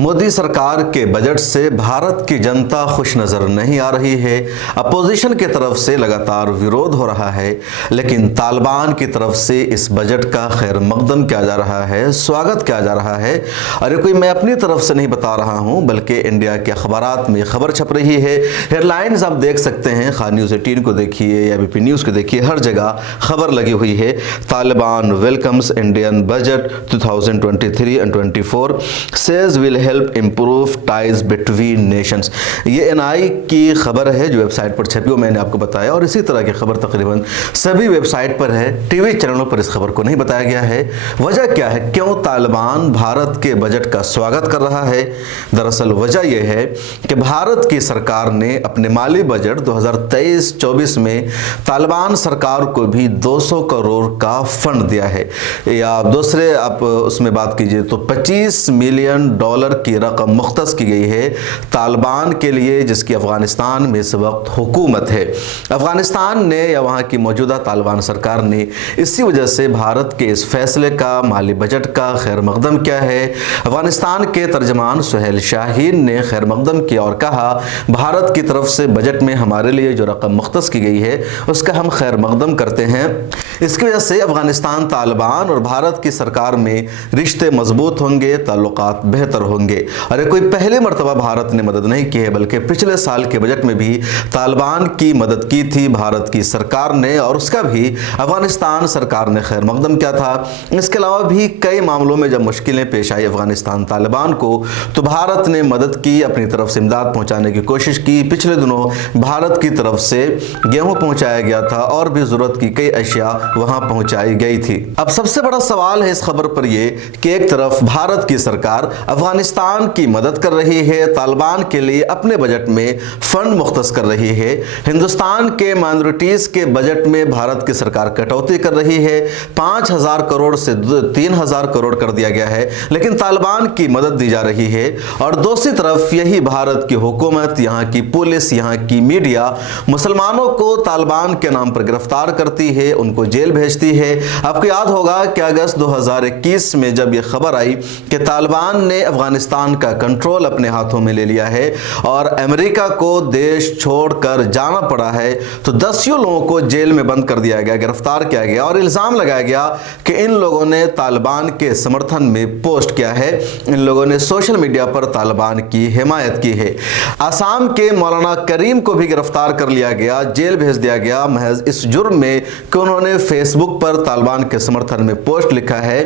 मोदी सरकार के बजट से भारत की जनता खुश नजर नहीं आ रही है। अपोजिशन की तरफ से लगातार विरोध हो रहा है, लेकिन तालिबान की तरफ से इस बजट का खैर मकदम किया जा रहा है, स्वागत किया जा रहा है। और ये कोई मैं अपनी तरफ से नहीं बता रहा हूं, बल्कि इंडिया के अखबारात में खबर छप रही है। हेडलाइंस आप देख सकते हैं, खान न्यूज़ 18 को देखिए या ABP न्यूज़ को देखिए, हर जगह खबर लगी हुई है। Taliban welcomes Indian budget 2023 and 24 says will help improve ties between Nations. ये NI की खबर है जो वेबसाइट पर छपी, मैंने आपको बताया, और इसी तरह की खबर तकरीबन सभी वेबसाइट पर है। टीवी चैनलों पर इस खबर को नहीं बताया गया है। वजह क्या है, क्यों तालिबान भारत के बजट का स्वागत कर रहा है? दरअसल वजह यह है कि भारत की सरकार ने अपने माली बजट 2023-24 में तालिबान सरकार को भी 200 करोड़ का फंड दिया है, या दूसरे आप उसमें बात कीजिए तो $25 मिलियन की रकम मुख्तस की गई है तालिबान के लिए, जिसकी अफगानिस्तान में इस वक्त हुकूमत है। अफगानिस्तान ने या वहाँ की मौजूदा तालिबान सरकार ने इसी वजह से भारत के इस फैसले का, माली बजट का खैर मकदम किया है। अफगानिस्तान के तर्जमान सुहेल शाहीन ने खैर मकदम किया और कहा, भारत की तरफ से बजट में हमारे लिए जो रकम मुख्तस की गई है उसका हम खैर मकदम करते हैं। इसकी वजह से अफगानिस्तान, तालिबान और भारत की सरकार में रिश्ते मजबूत होंगे, ताल्लुकात बेहतर होंगे। अरे कोई पहली मर्तबा भारत ने मदद नहीं की है, बल्कि पिछले साल के बजट में भी तालिबान की मदद की थी भारत की सरकार ने, और उसका भी अफगानिस्तान सरकार ने खैर मकदम किया था। इसके अलावा भी कई मामलों में जब मुश्किलें पेश आई अफगानिस्तान तालिबान को, तो भारत ने मदद की, अपनी तरफ से इमदाद पहुंचाने की कोशिश की। पिछले दिनों भारत की तरफ से गेहूं पहुंचाया गया था और भी जरूरत की कई अशिया वहां पहुंचाई गई थी। अब सबसे बड़ा सवाल है इस खबर पर यह कि एक तरफ भारत की सरकार अफगानिस्तान की मदद कर रही है, तालिबान के लिए अपने बजट में फंड मुख्तस कर रही है। हिंदुस्तान के माइनॉरिटीज के बजट में भारत की सरकार कटौती कर रही है, 5,000 करोड़ से 3,000 करोड़ कर दिया गया है, लेकिन तालिबान की मदद दी जा रही है। और दूसरी तरफ यही भारत की हुकूमत, यहाँ की पुलिस, यहाँ की मीडिया मुसलमानों को तालिबान के नाम पर गिरफ्तार करती है, उनको जेल भेजती है। आपको याद होगा कि अगस्त 2021 में जब यह खबर आई कि तालिबान ने अफगानिस्तान का कंट्रोल अपने हाथों में ले लिया है और अमेरिका को देश छोड़कर जाना पड़ा है, तो दसियों लोगों को जेल में बंद कर दिया गया, गिरफ्तार किया गया और इल्ज़ाम लगाया गया कि इन लोगों ने तालिबान के समर्थन में पोस्ट किया है, इन लोगों ने सोशल मीडिया पर तालिबान की हिमायत की है। आसाम के मौलाना करीम को भी गिरफ्तार कर लिया गया, जेल भेज दिया गया महज इस जुर्म में कि उन्होंने फेसबुक पर तालिबान के समर्थन में पोस्ट लिखा है।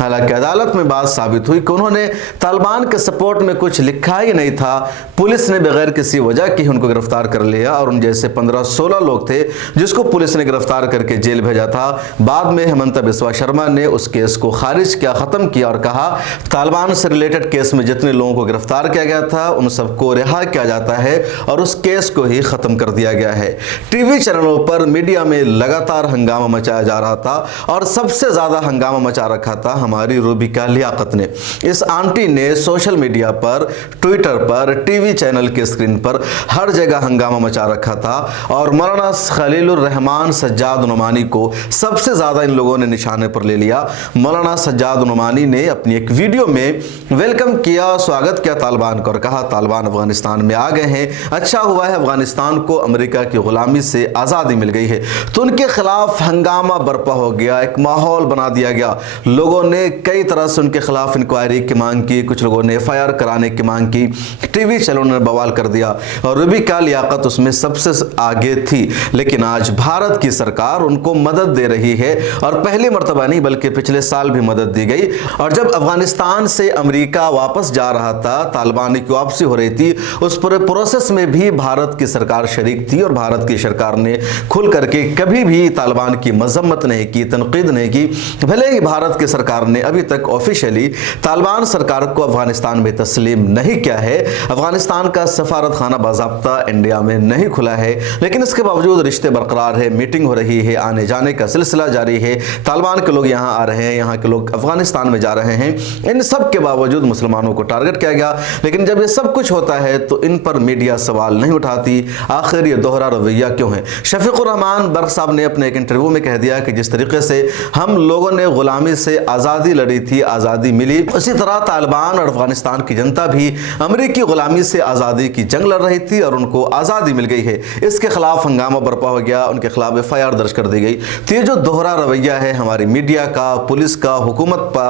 हालांकि अदालत में बात साबित हुई कि उन्होंने तालिबान के सपोर्ट में कुछ लिखा ही नहीं था। पुलिस ने बगैर किसी वजह के उनको गिरफ्तार कर लिया और उन जैसे 15-16 लोग थे जिसको पुलिस ने गिरफ्तार करके जेल भेजा था। बाद में हेमंता बिस्वा शर्मा ने उस केस को खारिज किया, खत्म किया और कहा तालिबान से रिलेटेड केस में जितने लोगों को गिरफ्तार किया गया था उन सबको रिहा किया जाता है और उस केस को ही खत्म कर दिया गया है। टीवी चैनलों पर, मीडिया में लगातार हंगामा मचाया जा रहा था और सबसे ज्यादा हंगामा मचा रखा था हमारी रूबिका लियाकत ने। इस आंटी ने सोशल मीडिया पर, ट्विटर पर, टीवी चैनल के स्क्रीन पर हर जगह हंगामा मचा रखा था और मौलाना खलीलुर रहमान सज्जाद नुमानी को सबसे ज्यादा इन लोगों ने निशाने पर ले लिया। मौलाना सज्जाद नुमानी ने अपनी एक वीडियो में वेलकम किया, स्वागत किया तालिबान का और कहा तालिबान अफगानिस्तान में आ गए हैं, अच्छा हुआ है अफगानिस्तान को अमेरिका की गुलामी से आज़ादी मिल गई है। तो उनके खिलाफ हंगामा बर्पा हो गया, एक माहौल बना दिया गया। लोगों ने कई तरह से उनके खिलाफ इंक्वायरी की मांग की, कुछ लोगों ने FIR कराने की मांग की, टीवी चैनलों ने बवाल कर दिया और रूबिका लियाकत उसमें सबसे आगे थी। लेकिन आज भारत की सरकार उनको मदद दे रही है और पहली मर्तबा नहीं बल्कि पिछले साल भी मदद दी गई। और जब अफगानिस्तान से अमेरिका वापस जा रहा था, तालिबान की वापसी हो रही थी, उस पूरे प्रोसेस में भी भारत की सरकार शरीक थी और भारत की सरकार ने खुल करके कभी भी तालिबान की मजम्मत नहीं की, तनकीद नहीं की। भले ही भारत की सरकार ने अभी तक ऑफिशियली तालिबान सरकार को अफगानिस्तान में तस्लीम नहीं किया है, अफगानिस्तान का सफारत खाना बाज़ाब्ता इंडिया में नहीं खुला है, लेकिन इसके बावजूद रिश्ते बरकरार है, मीटिंग हो रही है, आने जाने का सिलसिला जारी है, तालिबान के लोग यहाँ आ रहे हैं, यहाँ के लोग अफगानिस्तान में जा रहे हैं। इन सब के बावजूद मुसलमानों को टारगेट किया गया। लेकिन जब ये सब कुछ होता है तो इन पर मीडिया सवाल नहीं उठाती, आखिर ये दोहरा रवैया क्यों है? शफीकुर रहमान बर्क साहब ने अपने एक इंटरव्यू में कह दिया कि जिस तरीके से हम लोगों ने गुलामी से आज़ादी लड़ी थी, आज़ादी मिली, उसी तरह तालिबान और अफगानिस्तान की जनता भी अमेरिकी गुलामी से आज़ादी की जंग लड़ रही थी और उनको आज़ादी मिल गई है। इसके खिलाफ हंगामा बरपा हो गया, उनके खिलाफ FIR दर्ज कर दी गई। तो ये जो दोहरा रवैया है हमारी मीडिया का, पुलिस का, हुकूमत का,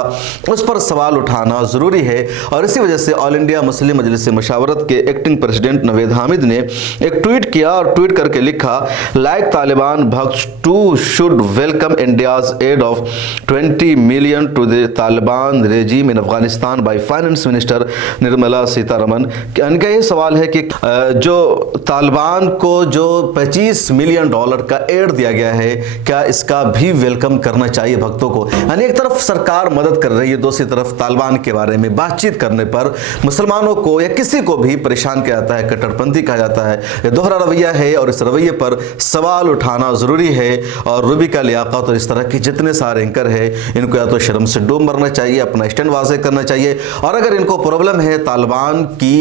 उस पर सवाल उठाना ज़रूरी है। और इसी वजह से ऑल इंडिया मुस्लिम मजलिस मशावरत के एक्टिंग प्रेसिडेंट नवेद हामिद ने एक ट्वीट किया और ट्वीट करके लिखा, like Taliban bhakts too should welcome India's aid of 20 million to the Taliban regime in Afghanistan by finance minister Nirmala Sitharaman. इनका ये सवाल है कि जो तालिबान को जो $25 मिलियन का एड दिया गया है, क्या इसका भी वेलकम करना चाहिए भक्तों को। यानी एक तरफ सरकार मदद कर रही है, दूसरी तरफ तालिबान के बारे में बातचीत करने पर मुसलमानों को या किसी को भी परेशान किया जाता है, कट्टरपंथी कहा जाता है। यह दोहरा रवैया है और इस रवैये पर सवाल उठाना ज़रूरी है। और रूबिका लियाकत और इस तरह के जितने सारे एंकर हैं, इनको या तो शर्म से डूब मरना चाहिए, अपना स्टैंड वाज़ेह करना चाहिए, और अगर इनको प्रॉब्लम है तालिबान की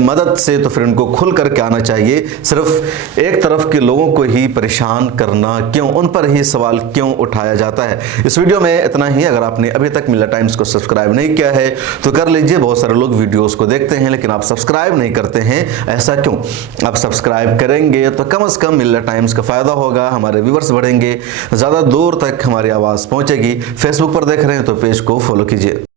मदद से तो फिर इनको खुल करके आना चाहिए। सिर्फ एक तरफ के लोगों को ही परेशान करना क्यों, उन पर ही सवाल क्यों उठाया जाता है। इस वीडियो में इतना ही। अगर आपने अभी तक मिल्लत टाइम्स को सब्सक्राइब नहीं किया है तो कर लीजिए। बहुत सारे लोग वीडियोस को देखते हैं लेकिन आप सब्सक्राइब नहीं करते हैं, ऐसा क्यों? आप सब्सक्राइब करेंगे तो कम से कम मिल्लत टाइम्स का फ़ायदा होगा, हमारे व्यूअर्स बढ़ेंगे, ज़्यादा दूर तक हमारी आवाज़ पहुँचेगी। फेसबुक पर देख रहे हैं तो पेज को फॉलो कीजिए।